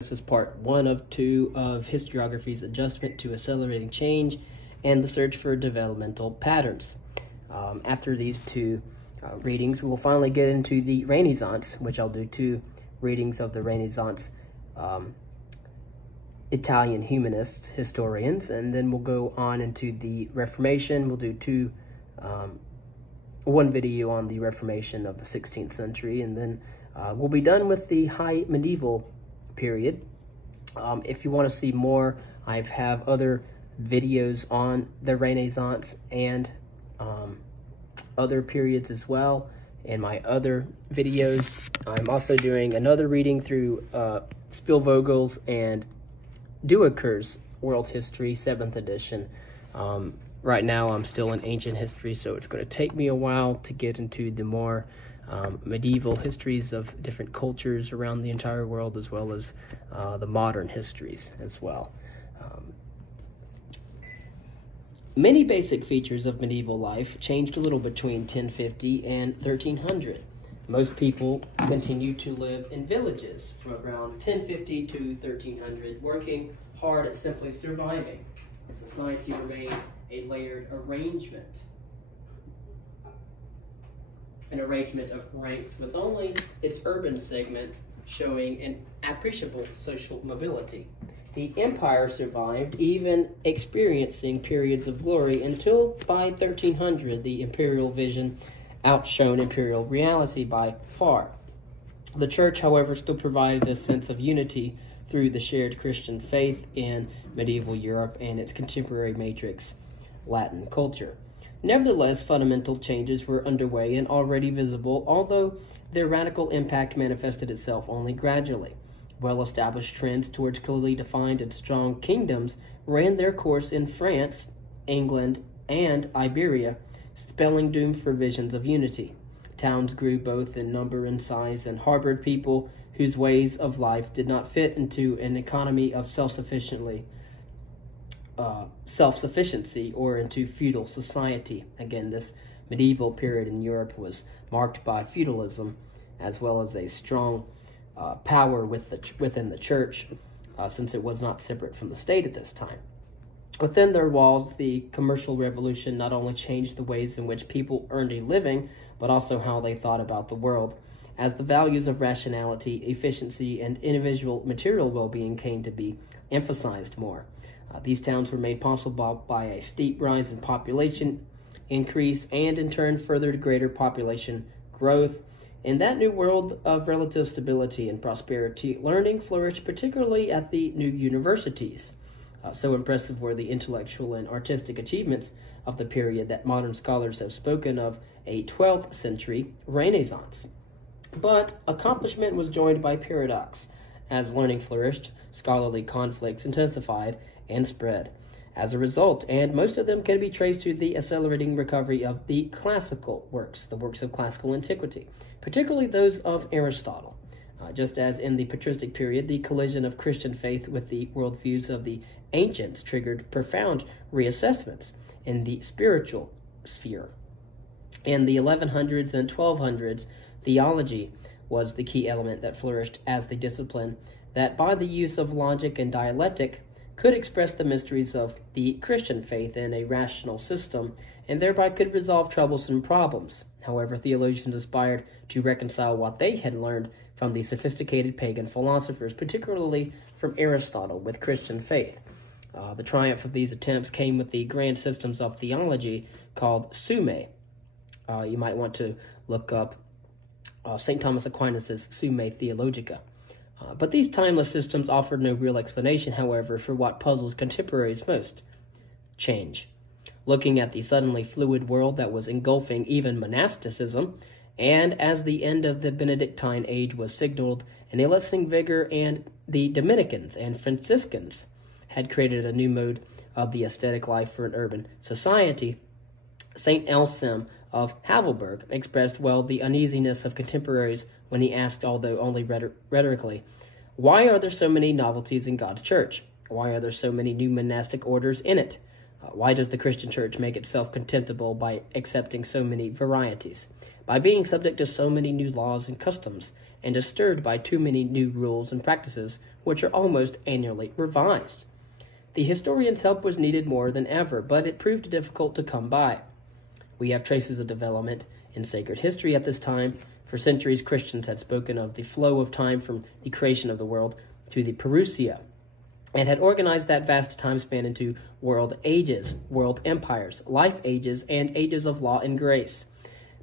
This is part 1 of 2 of historiography's adjustment to accelerating change and the search for developmental patterns. After these 2 readings, we will finally get into the Renaissance, which I'll do 2 readings of the Renaissance Italian humanist historians, and then we'll go on into the Reformation. We'll do one video on the Reformation of the 16th century, and then we'll be done with the High Medieval period. If you want to see more, I have other videos on the Renaissance and other periods as well in my other videos. I'm also doing another reading through Spielvogel's and Dueker's World History, 7th edition. Right now I'm still in ancient history, so it's going to take me a while to get into the more medieval histories of different cultures around the entire world, as well as the modern histories as well. Many basic features of medieval life changed a little between 1050 and 1300. Most people continued to live in villages from around 1050 to 1300, working hard at simply surviving. Society remained a layered arrangement. An arrangement of ranks, with only its urban segment showing an appreciable social mobility. The empire survived, even experiencing periods of glory, until by 1300 the imperial vision outshone imperial reality by far. The church, however, still provided a sense of unity through the shared Christian faith in medieval Europe and its contemporary matrix Latin culture. Nevertheless, fundamental changes were underway and already visible, although their radical impact manifested itself only gradually. Well-established trends towards clearly defined and strong kingdoms ran their course in France, England, and Iberia, spelling doom for visions of unity. Towns grew both in number and size and harbored people whose ways of life did not fit into an economy of self-sufficiency or into feudal society. Again, this medieval period in Europe was marked by feudalism, as well as a strong power within the church, since it was not separate from the state at this time. Within their walls, the commercial revolution not only changed the ways in which people earned a living, but also how they thought about the world, as the values of rationality, efficiency, and individual material well-being came to be emphasized more. These towns were made possible by a steep rise in population increase and, in turn, further greater population growth. In that new world of relative stability and prosperity, learning flourished particularly at the new universities. So impressive were the intellectual and artistic achievements of the period that modern scholars have spoken of a 12th century Renaissance. But accomplishment was joined by paradox. As learning flourished, scholarly conflicts intensified and spread. As a result, and most of them can be traced to the accelerating recovery of the classical works, the works of classical antiquity, particularly those of Aristotle. Just as in the patristic period, the collision of Christian faith with the worldviews of the ancients triggered profound reassessments in the spiritual sphere. In the 1100s and 1200s, theology was the key element that flourished as the discipline that, by the use of logic and dialectic, could express the mysteries of the Christian faith in a rational system, and thereby could resolve troublesome problems. However, theologians aspired to reconcile what they had learned from the sophisticated pagan philosophers, particularly from Aristotle, with Christian faith. The triumph of these attempts came with the grand systems of theology called Summa. You might want to look up St. Thomas Aquinas' Summa Theologica. But these timeless systems offered no real explanation, however, for what puzzles contemporaries most: change. Looking at the suddenly fluid world that was engulfing even monasticism, and as the end of the Benedictine age was signaled in a lessening vigor, and the Dominicans and Franciscans had created a new mode of the aesthetic life for an urban society, St. Elsem of Havelberg expressed well the uneasiness of contemporaries when he asked, although only rhetorically, why are there so many novelties in God's church? Why are there so many new monastic orders in it? Why does the Christian church make itself contemptible by accepting so many varieties, by being subject to so many new laws and customs, and disturbed by too many new rules and practices which are almost annually revised. The historian's help was needed more than ever, but it proved difficult to come by. We have traces of development in sacred history at this time. For centuries, Christians had spoken of the flow of time from the creation of the world to the parousia, and had organized that vast time span into world ages, world empires, life ages, and ages of law and grace.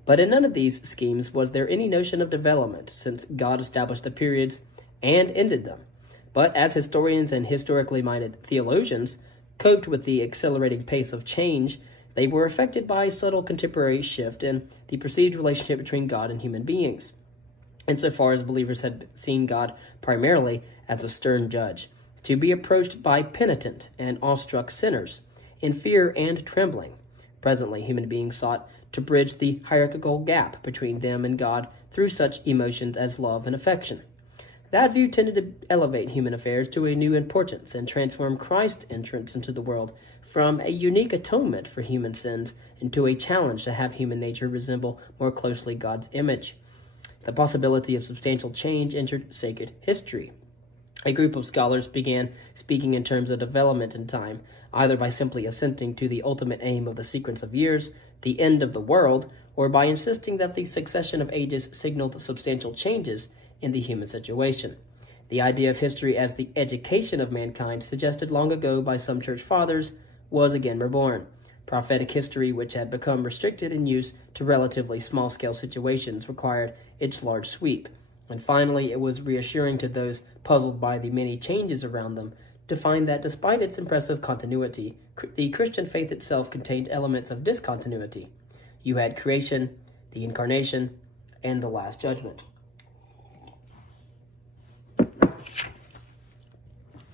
But in none of these schemes was there any notion of development, since God established the periods and ended them. But as historians and historically minded theologians coped with the accelerating pace of change, they were affected by a subtle contemporary shift in the perceived relationship between God and human beings, insofar as believers had seen God primarily as a stern judge, to be approached by penitent and awestruck sinners in fear and trembling. Presently, human beings sought to bridge the hierarchical gap between them and God through such emotions as love and affection. That view tended to elevate human affairs to a new importance and transform Christ's entrance into the world from a unique atonement for human sins into a challenge to have human nature resemble more closely God's image. The possibility of substantial change entered sacred history. A group of scholars began speaking in terms of development in time, either by simply assenting to the ultimate aim of the sequence of years, the end of the world, or by insisting that the succession of ages signaled substantial changes in the human situation. The idea of history as the education of mankind, suggested long ago by some church fathers, was again reborn. Prophetic history, which had become restricted in use to relatively small-scale situations, required its large sweep. And finally, it was reassuring to those puzzled by the many changes around them to find that despite its impressive continuity, the Christian faith itself contained elements of discontinuity. You had creation, the incarnation, and the last judgment.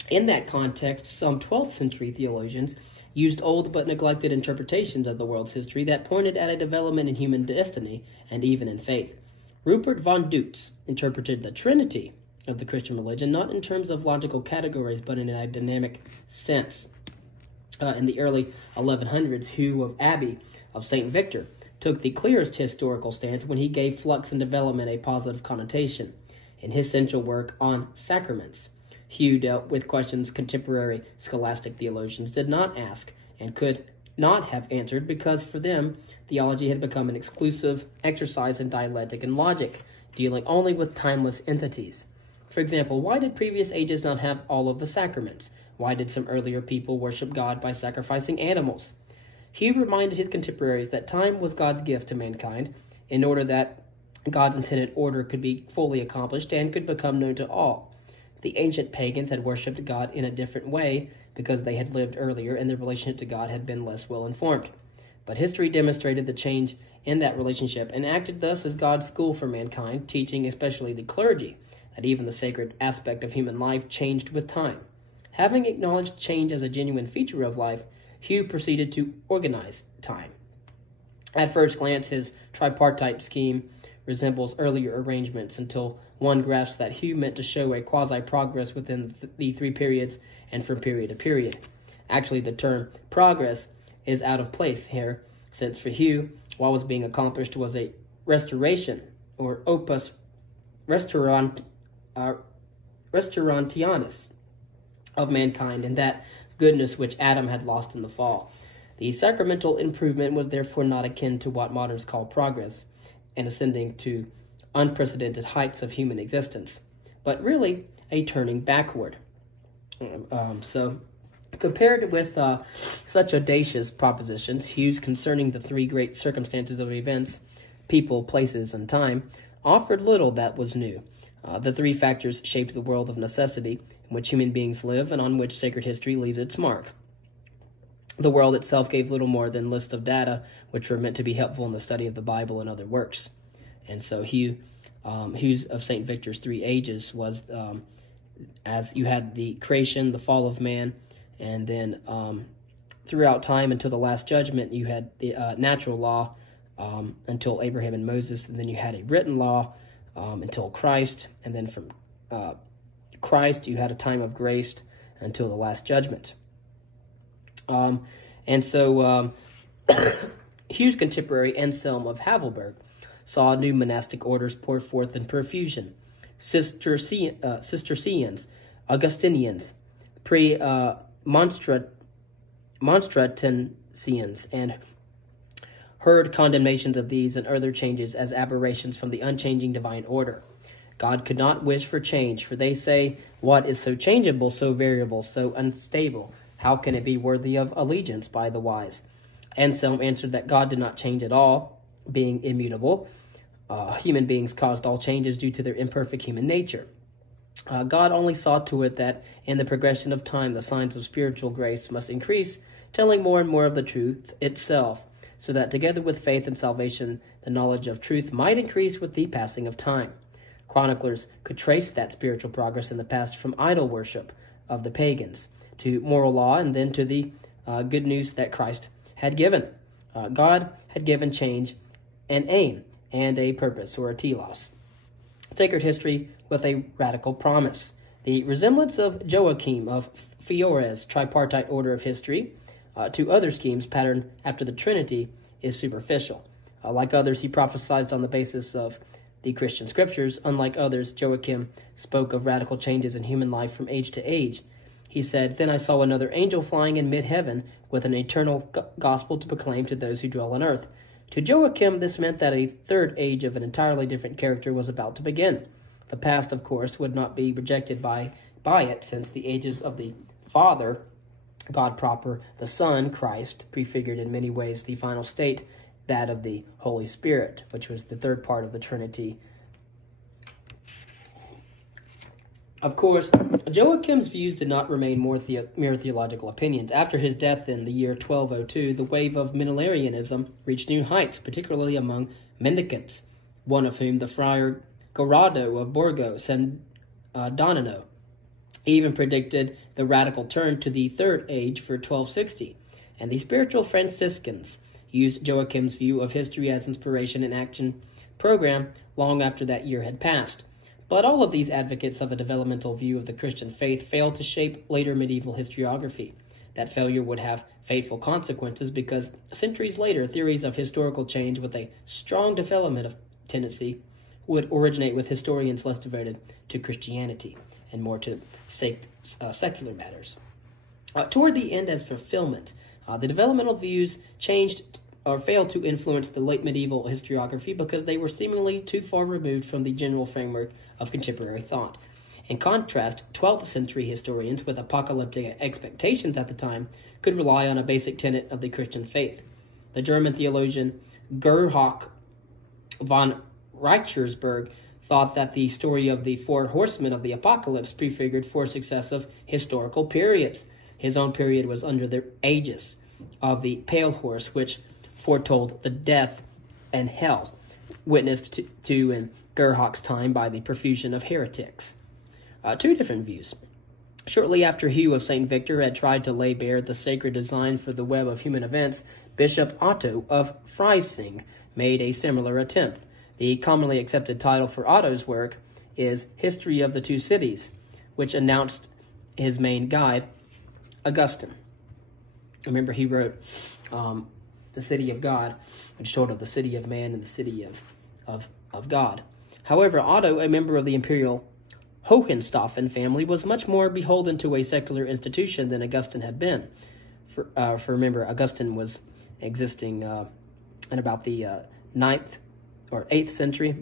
In that context, some 12th century theologians used old but neglected interpretations of the world's history that pointed at a development in human destiny and even in faith. Rupert von Deutz interpreted the Trinity of the Christian religion not in terms of logical categories, but in a dynamic sense. In the early 1100s, Hugh of Abbey of St. Victor took the clearest historical stance when he gave flux and development a positive connotation. In his central work on sacraments, Hugh dealt with questions contemporary scholastic theologians did not ask and could not have answered, because for them, theology had become an exclusive exercise in dialectic and logic, dealing only with timeless entities. For example, why did previous ages not have all of the sacraments? Why did some earlier people worship God by sacrificing animals? Hugh reminded his contemporaries that time was God's gift to mankind, in order that God's intended order could be fully accomplished and could become known to all. The ancient pagans had worshipped God in a different way because they had lived earlier and their relationship to God had been less well informed. But history demonstrated the change in that relationship and acted thus as God's school for mankind, teaching especially the clergy that even the sacred aspect of human life changed with time. Having acknowledged change as a genuine feature of life, Hugh proceeded to organize time. At first glance, his tripartite scheme resembles earlier arrangements until one grasps that Hugh meant to show a quasi-progress within the three periods and from period to period. Actually, the term progress is out of place here, since for Hugh, what was being accomplished was a restoration, or opus restaurantianus, of mankind, and that goodness which Adam had lost in the fall. The sacramental improvement was therefore not akin to what moderns call progress and ascending to unprecedented heights of human existence, but really a turning backward. So compared with such audacious propositions, Hugh's concerning the three great circumstances of events, people, places, and time, offered little that was new. The three factors shaped the world of necessity in which human beings live and on which sacred history leaves its mark. The world itself gave little more than lists of data which were meant to be helpful in the study of the Bible and other works. And so Hughes of St. Victor's Three Ages was, as you had the creation, the fall of man, and then throughout time until the Last Judgment, you had the natural law until Abraham and Moses, and then you had a written law until Christ, and then from Christ you had a time of grace until the Last Judgment. And so Hugh's contemporary Anselm of Havelberg saw new monastic orders pour forth in profusion. Cistercians Augustinians, Monstratensians, and heard condemnations of these and other changes as aberrations from the unchanging divine order. God could not wish for change, for they say, what is so changeable, so variable, so unstable? How can it be worthy of allegiance by the wise? Anselm answered that God did not change at all, being immutable. Human beings caused all changes due to their imperfect human nature. God only saw to it that in the progression of time, the signs of spiritual grace must increase, telling more and more of the truth itself, so that together with faith and salvation, the knowledge of truth might increase with the passing of time. Chroniclers could trace that spiritual progress in the past from idol worship of the pagans to moral law, and then to the good news that Christ had given. God had given change an aim and a purpose, or a telos. Sacred history with a radical promise. The resemblance of Joachim of Fiore's tripartite order of history to other schemes patterned after the Trinity is superficial. Like others, he prophesied on the basis of the Christian scriptures. Unlike others, Joachim spoke of radical changes in human life from age to age. He said, "Then I saw another angel flying in mid-heaven with an eternal gospel to proclaim to those who dwell on earth." To Joachim, this meant that a third age of an entirely different character was about to begin. The past, of course, would not be rejected by it, since the ages of the Father, God proper, the Son, Christ, prefigured in many ways the final state, that of the Holy Spirit, which was the third part of the Trinity. Of course, Joachim's views did not remain mere theological opinions. After his death in the year 1202, the wave of Millenarianism reached new heights, particularly among mendicants, one of whom, the Friar Gorado of Borgo San Donino, even predicted the radical turn to the third age for 1260. And the spiritual Franciscans used Joachim's view of history as inspiration and action program long after that year had passed. But all of these advocates of a developmental view of the Christian faith failed to shape later medieval historiography. That failure would have fateful consequences because centuries later, theories of historical change with a strong development of tendency would originate with historians less devoted to Christianity and more to secular matters. Toward the end, as fulfillment, the developmental views changed or failed to influence the late medieval historiography because they were seemingly too far removed from the general framework of contemporary thought. In contrast, 12th century historians with apocalyptic expectations at the time could rely on a basic tenet of the Christian faith. The German theologian Gerhard von Reichersberg thought that the story of the four horsemen of the apocalypse prefigured four successive historical periods. His own period was under the aegis of the pale horse, which foretold the death and hell witnessed to in Gerhard's time by the profusion of heretics. Two different views. Shortly after Hugh of St. Victor had tried to lay bare the sacred design for the web of human events, Bishop Otto of Freising made a similar attempt. The commonly accepted title for Otto's work is History of the Two Cities, which announced his main guide, Augustine. Remember, he wrote the City of God, which told of the city of man and the city of God. However, Otto, a member of the imperial Hohenstaufen family, was much more beholden to a secular institution than Augustine had been. For remember, Augustine was existing in about the 9th or 8th century.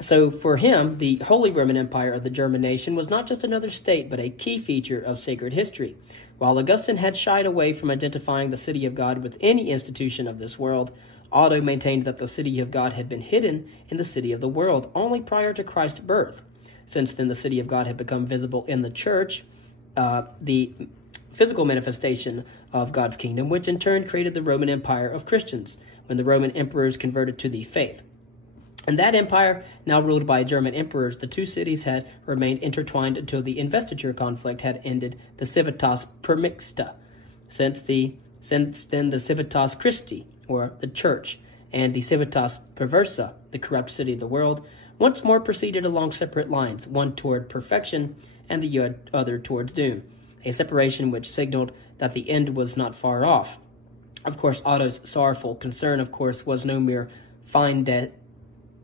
So for him, the Holy Roman Empire of the German nation was not just another state, but a key feature of sacred history. While Augustine had shied away from identifying the city of God with any institution of this world, Otto maintained that the city of God had been hidden in the city of the world only prior to Christ's birth. Since then, the city of God had become visible in the church, the physical manifestation of God's kingdom, which in turn created the Roman Empire of Christians, when the Roman emperors converted to the faith. And that empire, now ruled by German emperors, the two cities had remained intertwined until the investiture conflict had ended the Civitas Permixta. Since then, the Civitas Christi, or the Church, and the Civitas Perversa, the corrupt city of the world, once more proceeded along separate lines, one toward perfection and the other towards doom, a separation which signaled that the end was not far off. Of course, Otto's sorrowful concern, was no mere fin de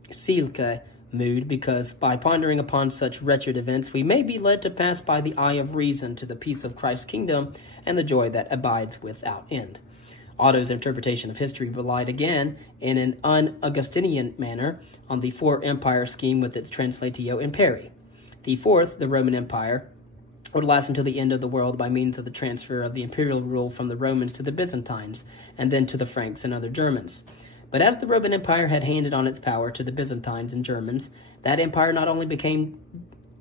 siècle mood, because by pondering upon such wretched events, we may be led to pass by the eye of reason to the peace of Christ's kingdom and the joy that abides without end. Otto's interpretation of history relied again, in an un-Augustinian manner, on the four-empire scheme with its translatio imperii. The fourth, the Roman Empire, would last until the end of the world by means of the transfer of the imperial rule from the Romans to the Byzantines, and then to the Franks and other Germans. But as the Roman Empire had handed on its power to the Byzantines and Germans, that empire not only became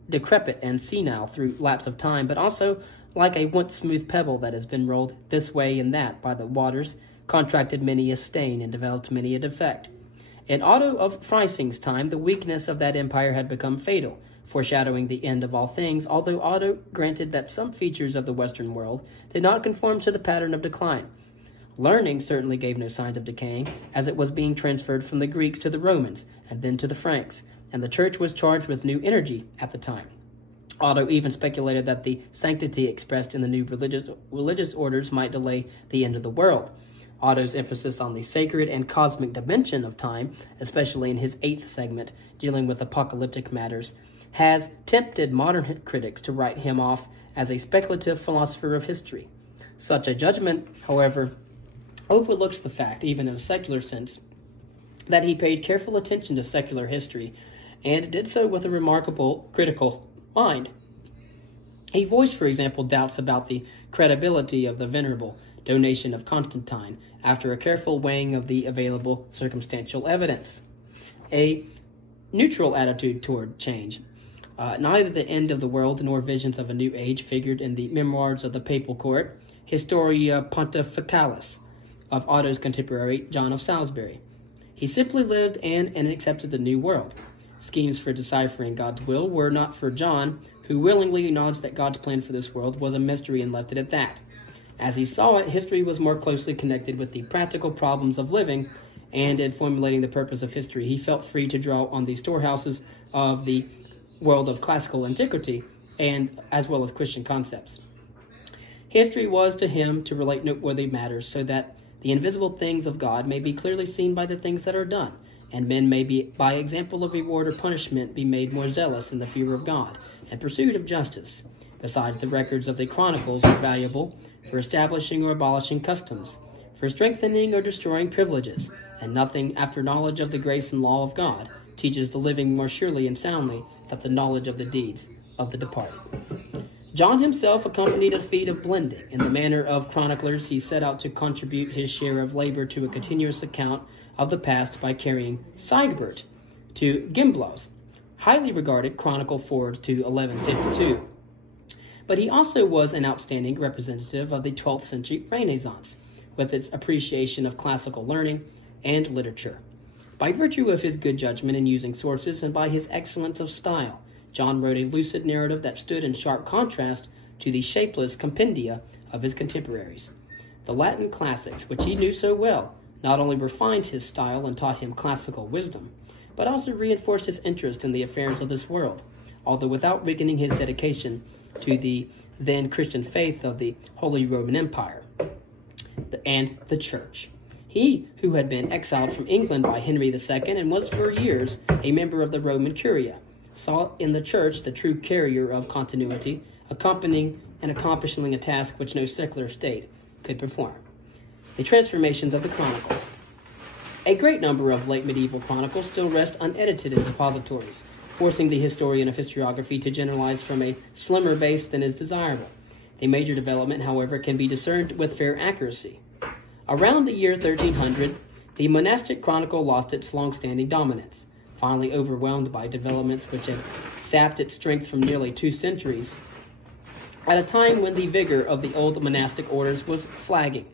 decrepit and senile through lapse of time, but also, like a once smooth pebble that has been rolled this way and that by the waters, contracted many a stain and developed many a defect. In Otto of Freising's time, the weakness of that empire had become fatal, foreshadowing the end of all things, although Otto granted that some features of the Western world did not conform to the pattern of decline. Learning certainly gave no signs of decaying, as it was being transferred from the Greeks to the Romans, and then to the Franks, and the church was charged with new energy at the time. Otto even speculated that the sanctity expressed in the new religious orders might delay the end of the world. Otto's emphasis on the sacred and cosmic dimension of time, especially in his 8th segment, dealing with apocalyptic matters, has tempted modern critics to write him off as a speculative philosopher of history. Such a judgment, however, overlooks the fact, even in a secular sense, that he paid careful attention to secular history, and did so with a remarkable critical mind. He voiced, for example, doubts about the credibility of the venerable donation of Constantine after a careful weighing of the available circumstantial evidence. A neutral attitude toward change. Neither the end of the world nor visions of a new age figured in the memoirs of the papal court, Historia Pontificalis, of Otto's contemporary John of Salisbury. He simply lived in and accepted the new world. Schemes for deciphering God's will were not for John, who willingly acknowledged that God's plan for this world was a mystery and left it at that. As he saw it, history was more closely connected with the practical problems of living, and in formulating the purpose of history, he felt free to draw on the storehouses of the world of classical antiquity, and as well as Christian concepts. History was to him to relate noteworthy matters so that the invisible things of God may be clearly seen by the things that are done, and men may be, by example of reward or punishment, be made more zealous in the fear of God and pursuit of justice. Besides, the records of the chronicles are valuable for establishing or abolishing customs, for strengthening or destroying privileges, and nothing after knowledge of the grace and law of God teaches the living more surely and soundly than the knowledge of the deeds of the departed. John himself accompanied a feat of blending. In the manner of chroniclers, he set out to contribute his share of labor to a continuous account of the past by carrying Sigebert to Gimblau's highly regarded Chronicle forward to 1152. But he also was an outstanding representative of the 12th century Renaissance, with its appreciation of classical learning and literature. By virtue of his good judgment in using sources and by his excellence of style, John wrote a lucid narrative that stood in sharp contrast to the shapeless compendia of his contemporaries. The Latin classics, which he knew so well, not only refined his style and taught him classical wisdom, but also reinforced his interest in the affairs of this world, although without weakening his dedication to the then Christian faith of the Holy Roman Empire and the Church. He, who had been exiled from England by Henry II and was for years a member of the Roman Curia, saw in the Church the true carrier of continuity, accompanying and accomplishing a task which no secular state could perform. The transformations of the Chronicle. A great number of late medieval chronicles still rest unedited in depositories, forcing the historian of historiography to generalize from a slimmer base than is desirable. The major development, however, can be discerned with fair accuracy. Around the year 1300, the monastic chronicle lost its long-standing dominance, finally overwhelmed by developments which had sapped its strength from nearly 2 centuries, at a time when the vigor of the old monastic orders was flagging.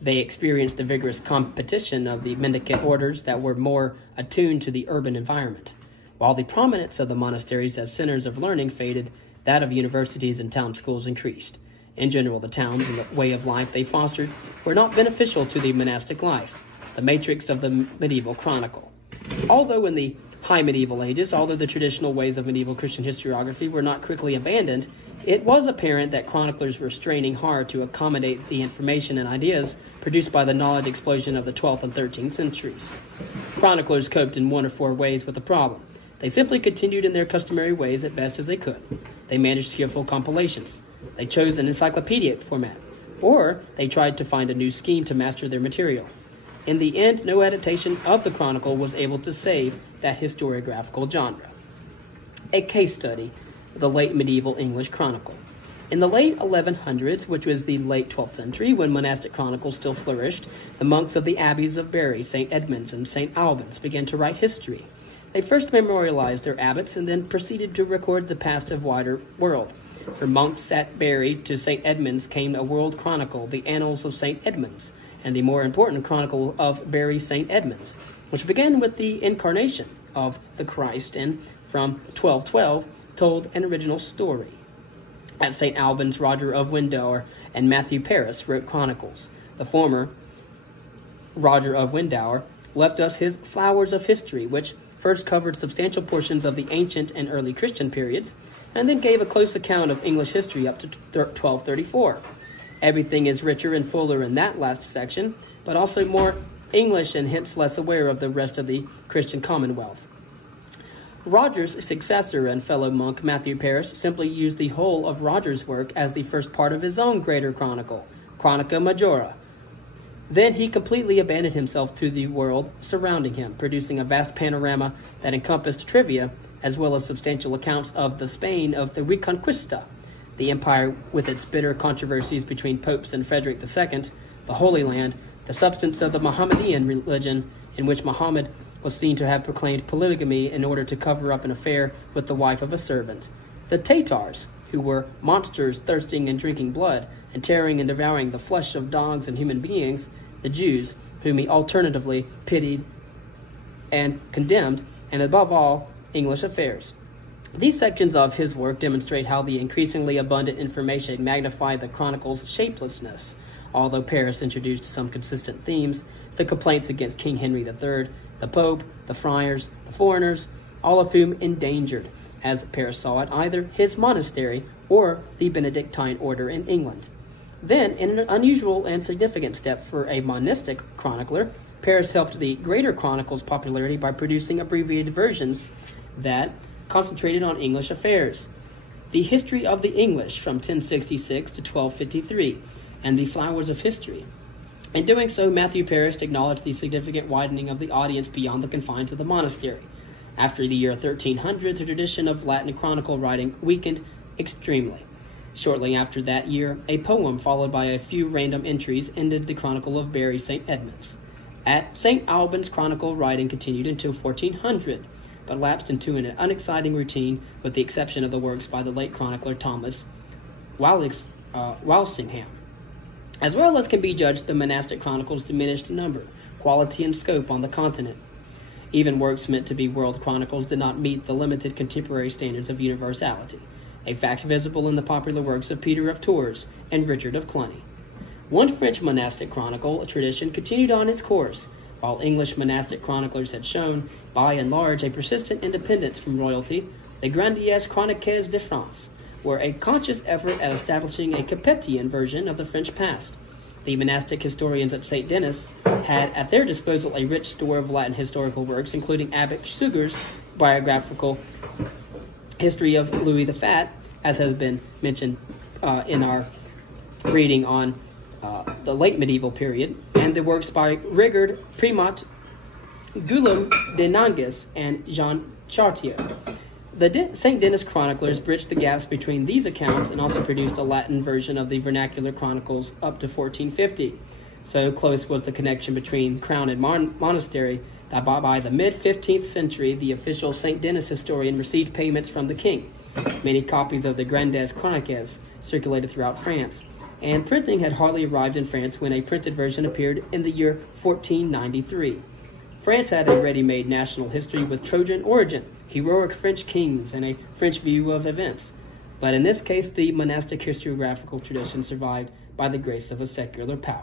They experienced the vigorous competition of the mendicant orders that were more attuned to the urban environment. While the prominence of the monasteries as centers of learning faded, that of universities and town schools increased. In general, the towns and the way of life they fostered were not beneficial to the monastic life, the matrix of the medieval chronicle. Although in the high medieval ages, although the traditional ways of medieval Christian historiography were not quickly abandoned, it was apparent that chroniclers were straining hard to accommodate the information and ideas produced by the knowledge explosion of the 12th and 13th centuries. Chroniclers coped in 1 of 4 ways with the problem. They simply continued in their customary ways as best as they could. They managed skillful compilations. They chose an encyclopedic format, or they tried to find a new scheme to master their material. In the end, no adaptation of the Chronicle was able to save that historiographical genre. A case study, the late medieval English Chronicle. In the late 1100s, which was the late 12th century, when monastic chronicles still flourished, the monks of the abbeys of Bury, St. Edmunds, and St. Albans began to write history. They first memorialized their abbots and then proceeded to record the past of wider world. From monks at Bury to St. Edmunds came a world chronicle, the Annals of St. Edmunds, and the more important Chronicle of Bury St. Edmunds, which began with the incarnation of the Christ and, from 1212, told an original story. At St. Albans, Roger of Windower and Matthew Paris wrote chronicles. The former, Roger of Windower, left us his Flowers of History, which first covered substantial portions of the ancient and early Christian periods, and then gave a close account of English history up to 1234. Everything is richer and fuller in that last section, but also more English and hence less aware of the rest of the Christian Commonwealth. Roger's successor and fellow monk Matthew Paris simply used the whole of Roger's work as the first part of his own greater chronicle, Chronica Majora. Then he completely abandoned himself to the world surrounding him, producing a vast panorama that encompassed trivia, as well as substantial accounts of the Spain of the Reconquista, the empire with its bitter controversies between popes and Frederick II, the Holy Land, the substance of the Mohammedan religion, in which Muhammad was seen to have proclaimed polygamy in order to cover up an affair with the wife of a servant, the Tatars, who were monsters thirsting and drinking blood, and tearing and devouring the flesh of dogs and human beings, the Jews, whom he alternatively pitied and condemned, and above all, English affairs. These sections of his work demonstrate how the increasingly abundant information magnified the chronicle's shapelessness. Although Paris introduced some consistent themes, the complaints against King Henry III, the Pope, the friars, the foreigners, all of whom endangered, as Paris saw it, either his monastery or the Benedictine order in England. Then, in an unusual and significant step for a monistic chronicler, Paris helped the greater chronicle's popularity by producing abbreviated versions that concentrated on English affairs. The History of the English from 1066 to 1253, and the Flowers of History. In doing so, Matthew Paris acknowledged the significant widening of the audience beyond the confines of the monastery. After the year 1300, the tradition of Latin chronicle writing weakened extremely. Shortly after that year, a poem followed by a few random entries ended the Chronicle of Bury St. Edmunds. At St. Albans, chronicle writing continued until 1400, but lapsed into an unexciting routine with the exception of the works by the late chronicler Thomas Walsingham. As well as can be judged, the monastic chronicles diminished in number, quality, and scope on the continent. Even works meant to be world chronicles did not meet the limited contemporary standards of universality, a fact visible in the popular works of Peter of Tours and Richard of Cluny. One French monastic chronicle tradition continued on its course, while English monastic chroniclers had shown, by and large, a persistent independence from royalty. The Grandies Chroniques de France were a conscious effort at establishing a Capetian version of the French past. The monastic historians at St. Denis had at their disposal a rich store of Latin historical works, including Abbot Suger's biographical history of Louis the Fat, as has been mentioned in our reading on the late medieval period, and the works by Rigord, Primat, Guillaume de Nanges, and Jean Chartier. The St. Denis chroniclers bridged the gaps between these accounts and also produced a Latin version of the vernacular chronicles up to 1450. So close was the connection between crown and monastery that by the mid-15th century, the official St. Denis historian received payments from the king. Many copies of the Grandes Chroniques circulated throughout France, and printing had hardly arrived in France when a printed version appeared in the year 1493. France had a ready-made national history with Trojan origin, heroic French kings, and a French view of events. But in this case, the monastic historiographical tradition survived by the grace of a secular power.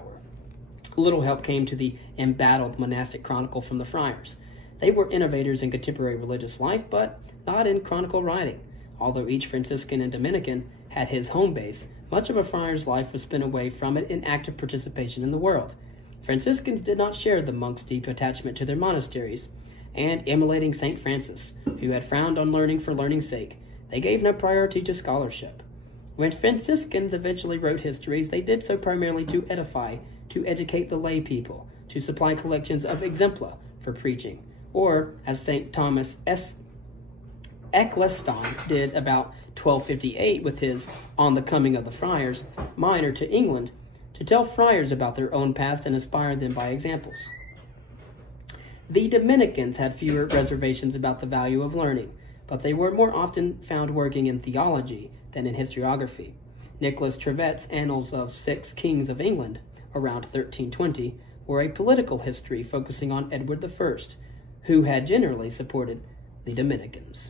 Little help came to the embattled monastic chronicle from the friars. They were innovators in contemporary religious life, but not in chronicle writing. Although each Franciscan and Dominican had his home base, much of a friar's life was spent away from it in active participation in the world. Franciscans did not share the monks' deep attachment to their monasteries. and emulating St. Francis, who had frowned on learning for learning's sake, they gave no priority to scholarship. When Franciscans eventually wrote histories, they did so primarily to edify, to educate the lay people, to supply collections of exempla for preaching, or, as St. Thomas Ecclestone did about 1258 with his On the Coming of the Friars, Minor to England, to tell friars about their own past and inspire them by examples. The Dominicans had fewer reservations about the value of learning, but they were more often found working in theology than in historiography. Nicholas Trevet's Annals of 6 Kings of England, around 1320, were a political history focusing on Edward I, who had generally supported the Dominicans.